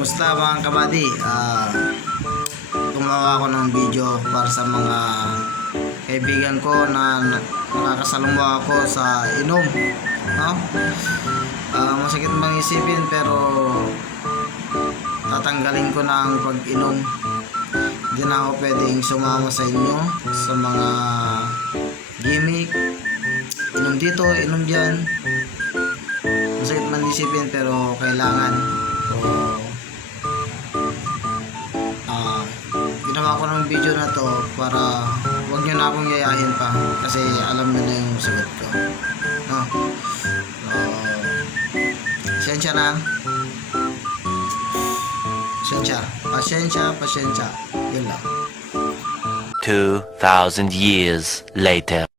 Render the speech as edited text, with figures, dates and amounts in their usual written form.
Kumusta mga kabady? Gumawa ako ng video para sa mga kaibigan ko na nakakasalumuha ako sa inom, no? Masakit mang isipin pero tatanggalin ko na ang pag-inom. Hindi na ako pwedeng sumama sa inyo sa mga gimmick, inom dito, inom dyan. Masakit man isipin pero kailangan. So ginawa ko ng video na to para huwag nyo na akong yayahin pa kasi alam nyo na yung sagot ko, no? Pasensya na. Pasensya. Yun lang. 2,000 years later.